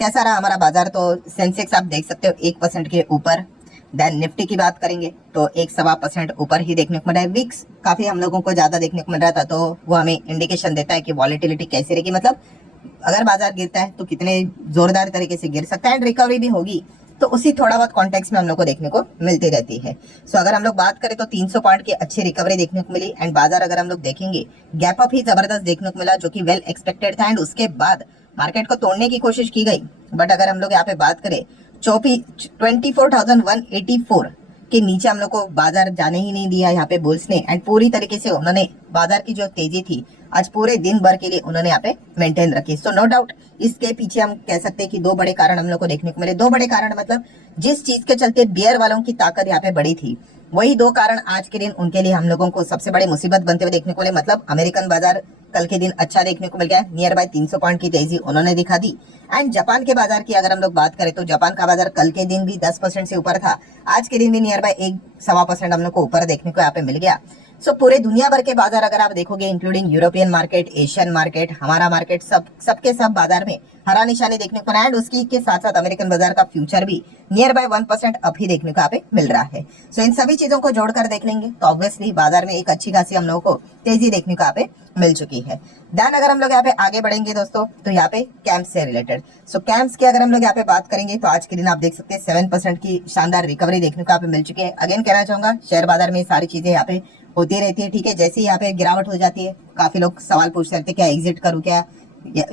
कैसा रहा हमारा बाजार? तो सेंसेक्स आप देख सकते हो 1% के ऊपर। देन निफ्टी की बात करेंगे तो 1.25% ऊपर ही देखने को मिल रहा है। विक्स काफी हम लोगों को ज्यादा देखने को मिल रहा था, तो वो हमें इंडिकेशन देता है कि वॉलेटिलिटी कैसी रहेगी, मतलब अगर बाजार गिरता है तो कितने जोरदार तरीके से गिर सकता है एंड रिकवरी भी होगी, तो उसी थोड़ा बहुत कॉन्टेक्स्ट में हम लोग को देखने को मिलती रहती है। सो अगर हम लोग बात करें तो 300 पॉइंट की अच्छी रिकवरी देखने को मिली एंड बाजार अगर हम लोग देखेंगे गैप अप ही जबरदस्त देखने को मिला, जो कि वेल एक्सपेक्टेड था एंड उसके बाद मार्केट को तोड़ने की कोशिश की गई। बट अगर हम लोग यहाँ पे बात करें 24,184 के नीचे हम लोग को बाजार जाने ही नहीं दिया यहाँ पे बुल्स ने, एंड पूरी तरीके से उन्होंने बाजार की जो तेजी थी आज पूरे दिन भर के लिए उन्होंने यहाँ पे मेंटेन रखी। सो नो डाउट इसके पीछे हम कह सकते हैं कि दो बड़े कारण हम लोग को देखने को मिले। दो बड़े कारण मतलब जिस चीज के चलते बियर वालों की ताकत यहाँ पे बड़ी थी, वही दो कारण आज के दिन उनके लिए हम लोगों को सबसे बड़ी मुसीबत बनते हुए देखने को मिले। मतलब अमेरिकन बाजार कल के दिन अच्छा देखने को मिल गया, नियर बाय 300 पॉइंट की तेजी उन्होंने दिखा दी। एंड जापान के बाजार की अगर हम लोग बात करें तो जापान का बाजार कल के दिन भी 10% से ऊपर था, आज के दिन भी नियर बाय 1.25% हम लोग को ऊपर देखने को यहाँ पे मिल गया। सो पूरे दुनिया भर के बाजार अगर आप देखोगे, including European market, Asian market, हमारा मार्केट, सबके सब बाजार में हरा निशानी देखने को, एंड उसकी के साथ साथ अमेरिकन बाजार का फ्यूचर भी नियर बाय 1% अप ही देखने को यहाँ पे मिल रहा है। सो इन सभी चीजों को जोड़कर देख लेंगे तो ऑब्वियसली बाजार में एक अच्छी खासी हम लोगों को तेजी देखने को यहाँ पे मिल चुकी है। देन अगर हम लोग यहाँ पे आगे बढ़ेंगे दोस्तों तो यहाँ पे कैंप्स से रिलेटेड, सो कैंप्स की अगर हम लोग यहाँ पे बात करेंगे तो आज के दिन आप देख सकते हैं 7% की शानदार रिकवरी देखने को यहाँ पे मिल चुकी है। अगेन कहना चाहूंगा शेयर बाजार में सारी चीजें यहाँ पे होती रहती है, ठीक है। जैसे ही यहाँ पे गिरावट हो जाती है काफी लोग सवाल पूछते रहते हैं क्या एग्जिट करूं क्या,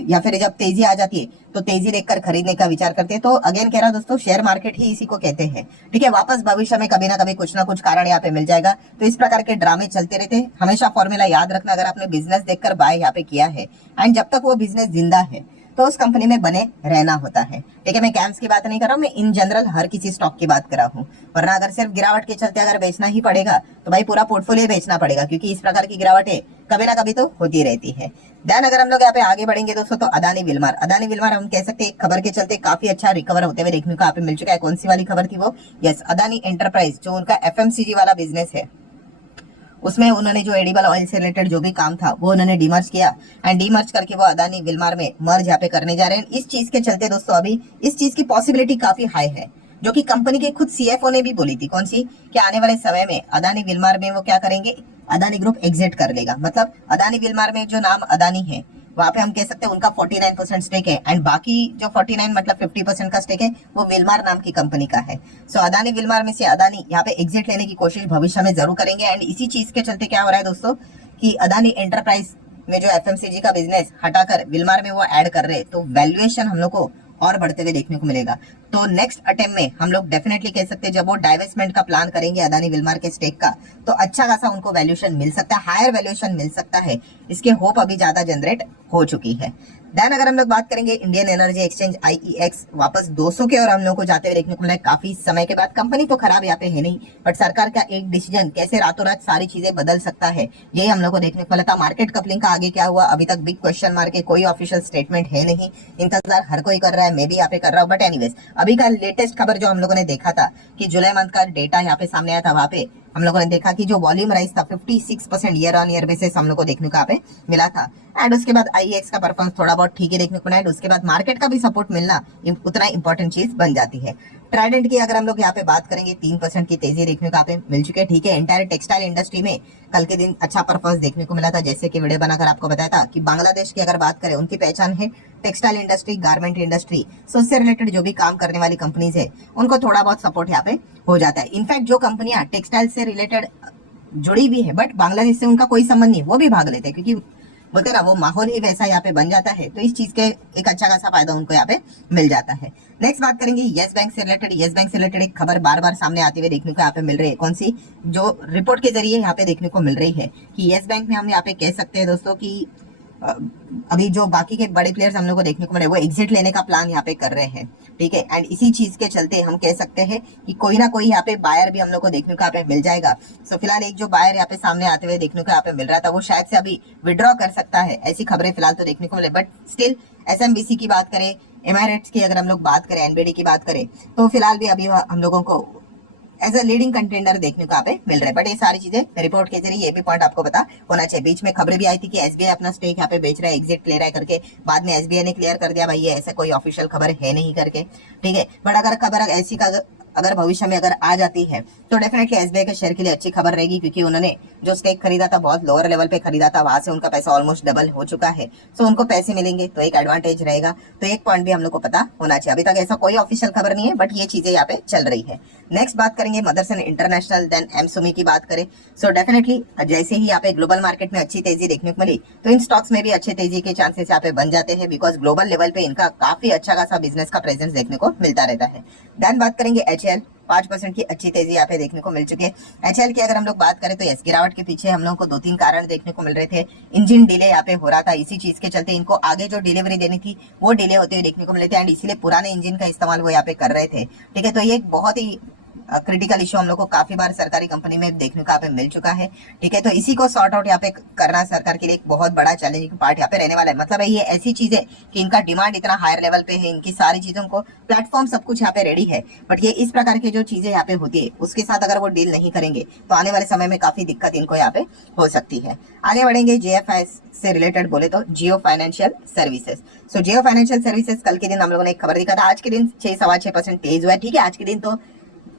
या फिर जब तेजी आ जाती है तो तेजी देखकर खरीदने का विचार करते हैं। तो अगेन कह रहा दोस्तों शेयर मार्केट ही इसी को कहते हैं, ठीक है। वापस भविष्य में कभी ना कभी कुछ ना कुछ कारण यहाँ पे मिल जाएगा। तो इस प्रकार के ड्रामे चलते रहते हैं। हमेशा फॉर्मूला याद रखना, अगर आपने बिजनेस देखकर बाय यहाँ पे किया है एंड जब तक वो बिजनेस जिंदा है तो उस कंपनी में बने रहना होता है, ठीक है। मैं कैंप्स की बात नहीं कर रहा हूँ, मैं इन जनरल हर किसी स्टॉक की बात कर रहा हूँ। वरना अगर सिर्फ गिरावट के चलते अगर बेचना ही पड़ेगा तो भाई पूरा पोर्टफोलियो बेचना पड़ेगा, क्योंकि इस प्रकार की गिरावटें कभी ना कभी तो होती रहती है। देन अगर हम लोग यहाँ पे आगे बढ़ेंगे दोस्तों तो अदानी विल्मार हम कह सकते हैं खबर के चलते काफी अच्छा रिकवर होते हुए देखने को यहाँ पे मिल चुका है। कौन सी वाली खबर थी वो? यस, अदानी एंटरप्राइज, जो उनका एफएमसीजी वाला बिजनेस है, उसमें उन्होंने जो एडिबल ऑयल से रिलेटेड जो भी काम था वो उन्होंने डीमर्ज किया एंड डीमर्ज करके वो अदानी विल्मार में मर्ज यहाँ पे करने जा रहे हैं। इस चीज के चलते दोस्तों अभी इस चीज की पॉसिबिलिटी काफी हाई है, जो कि कंपनी के खुद सीएफओ ने भी बोली थी। कौन सी? कि आने वाले समय में अदानी विल्मार में वो क्या करेंगे, अदानी ग्रुप एग्जिट कर लेगा। मतलब अदानी विल्मार में जो नाम अदानी है वहां पे हम कह सकते हैं उनका 49% स्टेक है एंड बाकी जो 49 मतलब 50% का स्टेक है वो विल्मार नाम की कंपनी का है। सो अदानी विल्मार में से अदानी यहाँ पे एग्जिट लेने की कोशिश भविष्य में जरूर करेंगे। एंड इसी चीज के चलते क्या हो रहा है दोस्तों कि अदानी एंटरप्राइज में जो एफएमसीजी का बिजनेस हटाकर विल्मार में वो ऐड कर रहे हैं, तो वैल्यूएशन हम लोग को और बढ़ते हुए देखने को मिलेगा। तो नेक्स्ट अटेम्प्ट में हम लोग डेफिनेटली कह सकते हैं जब वो डाइवेस्टमेंट का प्लान करेंगे अदानी विल्मार के स्टेक का, तो अच्छा खासा उनको वैल्यूएशन मिल सकता है, हायर वैल्यूएशन मिल सकता है। इसके होप अभी ज्यादा जनरेट हो चुकी है। देन अगर हम लोग बात करेंगे इंडियन एनर्जी एक्सचेंज आईईएक्स वापस 200 के और हम लोग को जाते हुए देखने को मिला है काफी समय के बाद। कंपनी तो खराब यहाँ पे है नहीं, बट सरकार का एक डिसीजन कैसे रातों रात सारी चीजें बदल सकता है यही हम लोग को देखने को मिला था। मार्केट कपलिंग का आगे क्या हुआ अभी तक बिग क्वेश्चन मार्क है, कोई ऑफिशियल स्टेटमेंट है नहीं, इंतजार हर कोई कर रहा है, मैं भी यहाँ पे कर रहा हूँ। बट एनीवेज अभी का लेटेस्ट खबर जो हम लोगों ने देखा था कि जुलाई मंथ का डेटा यहाँ पे सामने आया था, वहां पे हम लोगों ने देखा कि जो वॉल्यूम राइज था 56% ईयर ऑन ईयर बेसिस हम लोग को देखने को यहाँ पे मिला था। एंड उसके बाद आईएक्स का परफॉर्मेंस थोड़ा बहुत ठीक है देखने को मिला है। उसके बाद मार्केट का भी सपोर्ट मिलना उतना इंपॉर्टेंट चीज बन जाती है। ट्राइडेंट की अगर हम लोग यहाँ पे बात करेंगे 3% की तेजी देखने को यहाँ पे मिल चुकी है, ठीक है। एंटायर टेक्सटाइल इंडस्ट्री में कल के दिन अच्छा परफॉर्मेंस देखने को मिला था, जैसे कि वीडियो बनाकर आपको बताया था कि बांग्लादेश की अगर बात करें उनकी पहचान है टेक्सटाइल इंडस्ट्री, गारमेंट इंडस्ट्री, सो उससे रिलेटेड जो भी काम करने वाली कंपनीज है उनको थोड़ा बहुत सपोर्ट यहाँ पे हो जाता है। इनफैक्ट जो कंपनियां टेक्सटाइल से रिलेटेड जुड़ी हुई है बट बांग्लादेश से उनका कोई संबंध नहीं, वो भी भाग लेते हैं, क्योंकि बोलते ना वो माहौल ही वैसा यहाँ पे बन जाता है। तो इस चीज के एक अच्छा खासा फायदा उनको यहाँ पे मिल जाता है। नेक्स्ट बात करेंगे येस बैंक से रिलेटेड। येस बैंक से रिलेटेड एक खबर बार बार सामने आते हुए देखने को यहाँ पे मिल रही है। कौन सी? जो रिपोर्ट के जरिए यहाँ पे देखने को मिल रही है कि येस बैंक में हम यहाँ पे कह सकते हैं दोस्तों की अभी जो बाकी के बड़े प्लेयर्स हम लोग को देखने को मिले वो एग्जिट लेने का प्लान यहाँ पे कर रहे हैं, ठीक है। एंड इसी चीज के चलते हम कह सकते हैं कि कोई ना कोई यहाँ पे बायर भी हम लोग को देखने को यहाँ पे मिल जाएगा। सो फिलहाल एक जो बायर यहाँ पे सामने आते हुए देखने को यहाँ पे मिल रहा था वो शायद से अभी विड्रॉ कर सकता है, ऐसी खबरें फिलहाल तो देखने को मिले। बट स्टिल एसएमबीसी की बात करें, एमआरएट्स की अगर हम लोग बात करें, एनबीडी की बात करें, तो फिलहाल भी अभी हम लोगों को एज अ लीडिंग कंटेंडर देखने को यहाँ पे मिल रहा है। बट ये सारी चीजें रिपोर्ट के जरिए ये भी पॉइंट आपको पता होना चाहिए। बीच में खबरें भी आई थी कि एसबीआई अपना स्टेक यहाँ पे बेच रहा है, एग्जिट ले रहा है करके। बाद में एसबीआई ने क्लियर कर दिया भाई ये ऐसा कोई ऑफिशियल खबर है नहीं करके, ठीक है। बट अगर खबर ऐसी का अगर भविष्य में अगर आ जाती है तो डेफिनेटली एसबीआई के शेयर के लिए अच्छी खबर रहेगी, क्योंकि उन्होंने जो स्टेक खरीदा था बहुत लोअर लेवल पे खरीदा था, वहां से उनका पैसा ऑलमोस्ट डबल हो चुका है। सो उनको पैसे मिलेंगे तो एक एडवांटेज रहेगा। तो एक पॉइंट भी हम लोग को पता होना चाहिए। अभी तक ऐसा कोई ऑफिशियल खबर नहीं है, बट ये चीजें यहाँ पे चल रही है। नेक्स्ट बात करेंगे मदरसन इंटरनेशनल, देन एमसुमी की बात करें। सो डेफिनेटली जैसे ही यहाँ पे ग्लोबल मार्केट में अच्छी तेजी देखने को मिली तो इन स्टॉक्स में भी अच्छे तेजी के चांसेस यहाँ पे बन जाते हैं, बिकॉज ग्लोबल लेवल पे इनका काफी अच्छा खासा बिजनेस का प्रेजेंस देखने को मिलता रहता है। देन बात करेंगे एचएल, 5% की अच्छी तेजी यहाँ पे देखने को मिल चुकी है। एचएल की अगर हम लोग बात करें तो यस, गिरावट के पीछे हम लोगों को 2-3 कारण देखने को मिल रहे थे। इंजन डिले यहाँ पे हो रहा था, इसी चीज के चलते इनको आगे जो डिलीवरी देनी थी वो डिले होते हुए देखने को मिले थे, एंड इसीलिए पुराने इंजन का इस्तेमाल वो यहाँ पे कर रहे थे, ठीक है। तो ये एक बहुत ही क्रिटिकल इशू हम लोग को काफी बार सरकारी कंपनी में देखने को यहाँ पे मिल चुका है, ठीक है। तो इसी को सॉर्ट आउट यहाँ पे करना सरकार के लिए एक बहुत बड़ा चैलेंजिंग पार्ट यहाँ पे रहने वाला है। मतलब है ये ऐसी चीज है कि इनका डिमांड इतना हायर लेवल पे है, इनकी सारी चीजों को प्लेटफॉर्म सब कुछ यहाँ पे रेडी है, बट ये इस प्रकार की जो चीजें यहाँ पे होती है उसके साथ अगर वो डील नहीं करेंगे तो आने वाले समय में काफी दिक्कत इनको यहाँ पे हो सकती है। आगे बढ़ेंगे जेएफएस से रिलेटेड बोले तो जियो फाइनेंशियल सर्विसेज। सो जियो फाइनेंशियल सर्विसेज कल के दिन हम लोगों ने एक खबर दिखा था, आज के दिन 6-6.25% तेज हुआ है, ठीक है। आज के दिन तो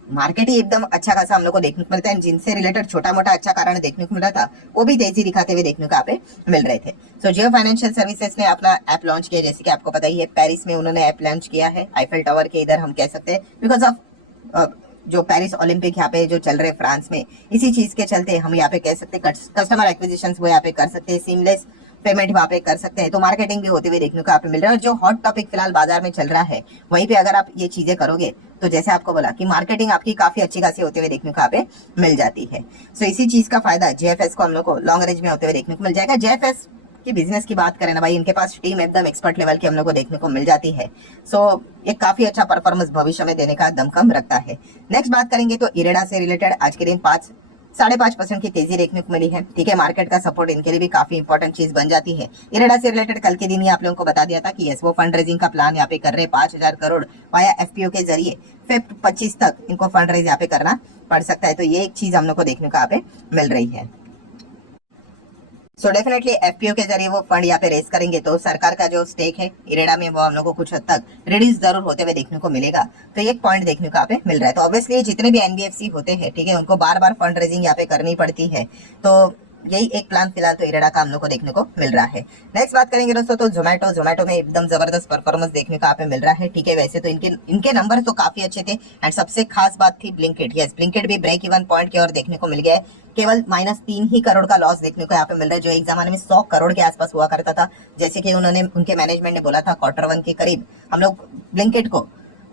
मार्केट ही एकदम अच्छा खासा हम लोग को देखने को मिलता है, जिनसे रिलेटेड छोटा मोटा अच्छा कारण देखने को मिल रहा था वो भी तेजी दिखाते हुए देखने को यहाँ पे मिल रहे थे। सो जियो फाइनेंशियल सर्विसेज ने अपना ऐप लॉन्च किया, जैसे कि आपको पता ही है पेरिस में उन्होंने ऐप लॉन्च किया है, आईफेल टावर के इधर हम कह सकते हैं, बिकॉज ऑफ जो पेरिस ओलंपिक यहाँ पे जो चल रहे फ्रांस में, इसी चीज के चलते हम यहाँ पे कह सकते हैं कस्टमर एक्विजिशन वो यहाँ पे कर सकते हैं, सीमलेस पेमेंट वहाँ पे कर सकते हैं, तो मार्केटिंग भी होते हुए देखने को यहाँ पे मिल रहा है। और जो हॉट टॉपिक फिलहाल बाजार में चल रहा है वहीं पे अगर आप ये चीजें करोगे तो जैसे आपको बोला कि मार्केटिंग आपकी काफी अच्छी खासी होते हुए देखने को यहाँ पे मिल जाती है। सो इसी चीज का फायदा जेएफएस को हम लोग को लॉन्ग रेंज में होते हुए देखने को मिल जाएगा। जेएफएस की बिजनेस की बात करें ना भाई, इनके पास टीम एकदम एक्सपर्ट लेवल की हम लोग को देखने को मिल जाती है। सो ये काफी अच्छा परफॉर्मेंस भविष्य में देने का दमखम रखता है। नेक्स्ट बात करेंगे तो इरेडा से रिलेटेड आज के दिन 5-5.5% की तेजी देखने को मिली है, ठीक है। मार्केट का सपोर्ट इनके लिए भी काफी इंपॉर्टेंट चीज बन जाती है। इरेडा से रिलेटेड कल के दिन ही आप लोगों को बता दिया था कि यस वो फंड रेजिंग का प्लान यहाँ पे कर रहे 5,000 करोड़ वाया एफपीओ के जरिए फेब 25 तक इनको फंड रेज यहाँ पे करना पड़ सकता है। तो ये एक चीज हम लोग को देखने को यहाँ पे मिल रही है। सो डेफिनेटली एफपीओ के जरिए वो फंड यहाँ पे रेस करेंगे तो सरकार का जो स्टेक है इरेडा में वो हम लोग को कुछ हद तक रिड्यूस जरूर होते हुए देखने को मिलेगा। तो एक पॉइंट देखने को यहाँ पे मिल रहा है। तो ऑब्वियसली जितने भी एनबीएफसी होते हैं, ठीक है, उनको बार बार फंड रेजिंग यहाँ पे करनी पड़ती है, तो यही एक प्लान फिलहाल तो इरेडा का हम लोग को देखने को मिल रहा है। नेक्स्ट बात करेंगे दोस्तों तो जोमेटो में एकदम जबरदस्त परफॉर्मेंस देखने को यहाँ पे मिल रहा है, ठीक है। वैसे तो इनके नंबर तो काफी अच्छे थे, एंड सबसे खास बात थी ब्लिंकिट। यस, ब्लिंकिट भी ब्रेक इवन पॉइंट की ओर देखने को मिल गया है, केवल -3 ही करोड़ का लॉस देखने को यहाँ पे मिल रहा है, जो एक जमाने में 100 करोड़ के आसपास हुआ करता था। जैसे कि उन्होंने उनके मैनेजमेंट ने बोला था Q1 के करीब हम लोग ब्लिंकिट को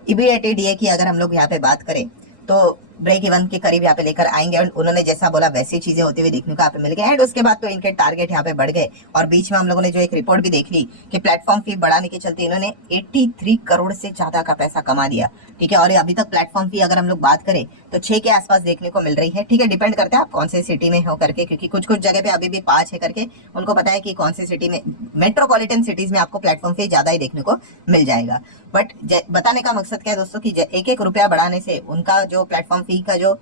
EBITDA की अगर हम लोग यहाँ पे बात करें तो ब्रेक इवन के करीब यहाँ पे लेकर आएंगे, और उन्होंने जैसा बोला वैसी चीजें होती हुई देखने को यहाँ पे मिल गए। एंड उसके बाद तो इनके टारगेट यहाँ पे बढ़ गए, और बीच में हम लोगों ने जो एक रिपोर्ट भी देख ली कि प्लेटफॉर्म फी बढ़ाने के चलते इन्होंने 83 करोड़ से ज्यादा का पैसा कमा लिया, ठीक है। और अभी तक प्लेटफॉर्म फी अगर हम लोग बात करें तो 6 के आसपास देखने को मिल रही है, ठीक है। डिपेंड करता है आप कौन से सिटी में हो करके, क्योंकि कुछ जगह पे अभी भी 5 है करके उनको पता है कि कौन से सिटी में, मेट्रोपॉलिटन सिटीज में आपको प्लेटफॉर्म फी ज्यादा ही देखने को मिल जाएगा। बट बताने का मकसद क्या है दोस्तों कि 1-1 रुपया बढ़ाने से उनका जो प्लेटफॉर्म फी का जो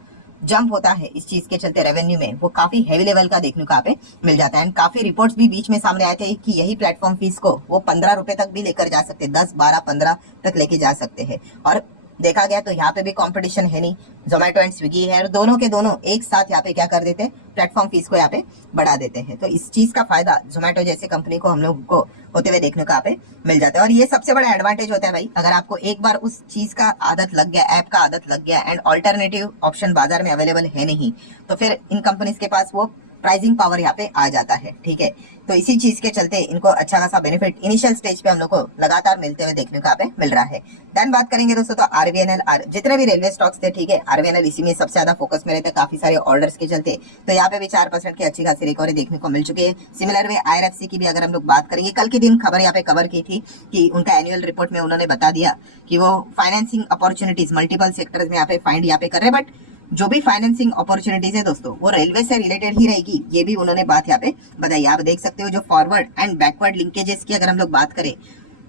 जंप होता है इस चीज के चलते रेवेन्यू में वो काफी हेवी लेवल का देखने को यहाँ पे मिल जाता है। एंड काफी रिपोर्ट्स भी बीच में सामने आए थे कि यही प्लेटफॉर्म फीस को वो 15 रुपए तक भी लेकर जा सकते, 10, 12, 15 तक लेके जा सकते हैं। और देखा गया तो यहाँ पे भी कंपटीशन है नहीं, जोमेटो एंड स्विगी है, और दोनों के दोनों एक साथ यहाँ पे क्या कर देते हैं, प्लेटफॉर्म फीस को यहाँ पे बढ़ा देते हैं। तो इस चीज का फायदा जोमेटो जैसे कंपनी को हम लोग को होते हुए देखने को यहाँ पे मिल जाता है। और ये सबसे बड़ा एडवांटेज होता है भाई, अगर आपको एक बार उस चीज का आदत लग गया, ऐप का आदत लग गया, एंड ऑल्टरनेटिव ऑप्शन बाजार में अवेलेबल है नहीं, तो फिर इन कंपनीज के पास वो प्राइसिंग पावर यहाँ पे आ जाता है, ठीक है। तो इसी चीज के चलते इनको अच्छा खासा बेनिफिट इनिशियल स्टेज पे हम लोग को लगातार मिलते हुए देखने को यहाँ पे मिल रहा है। देन बात करेंगे दोस्तों तो आरवीएनएल, जितने भी रेलवे स्टॉक्स थे, ठीक है, आरवीएनएल इसी में सबसे ज्यादा फोकस में रहते हैं काफी सारे ऑर्डर्स के चलते, तो यहाँ पे भी 4% की अच्छी खासी रिकवरी देखने को मिल चुकी है। सिमिलर वे आईआरएफसी की भी अगर हम लोग बात करेंगे, कल के दिन खबर यहाँ पे कवर की थी कि उनका एनुअल रिपोर्ट में उन्होंने बता दिया कि वो फाइनेंसिंग अपॉर्चुनिटीज मल्टीपल सेक्टर्स में यहाँ पे फाइंड यहाँ पे कर रहे हैं, बट जो भी फाइनेंसिंग अपॉर्चुनिटीज है दोस्तों वो रेलवे से रिलेटेड ही रहेगी, ये भी उन्होंने बात यहाँ पे बताई। आप देख सकते हो जो फॉरवर्ड एंड बैकवर्ड लिंकेजेस की अगर हम लोग बात करें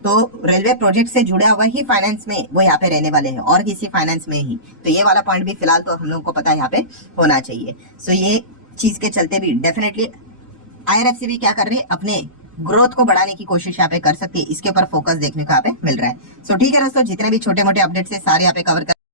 तो रेलवे प्रोजेक्ट से जुड़ा हुआ ही फाइनेंस में वो यहाँ पे रहने वाले हैं और किसी फाइनेंस में ही, तो ये वाला पॉइंट भी फिलहाल तो हम लोगों को पता है यहाँ पे होना चाहिए। सो ये चीज के चलते भी डेफिनेटली IRFC भी क्या कर रही है, अपने ग्रोथ को बढ़ाने की कोशिश यहाँ पे कर सकती है, इसके ऊपर फोकस देखने को यहाँ पे मिल रहा है। सो ठीक है दोस्तों, जितने भी छोटे मोटे अपडेट्स है सारे यहाँ पे कवर कर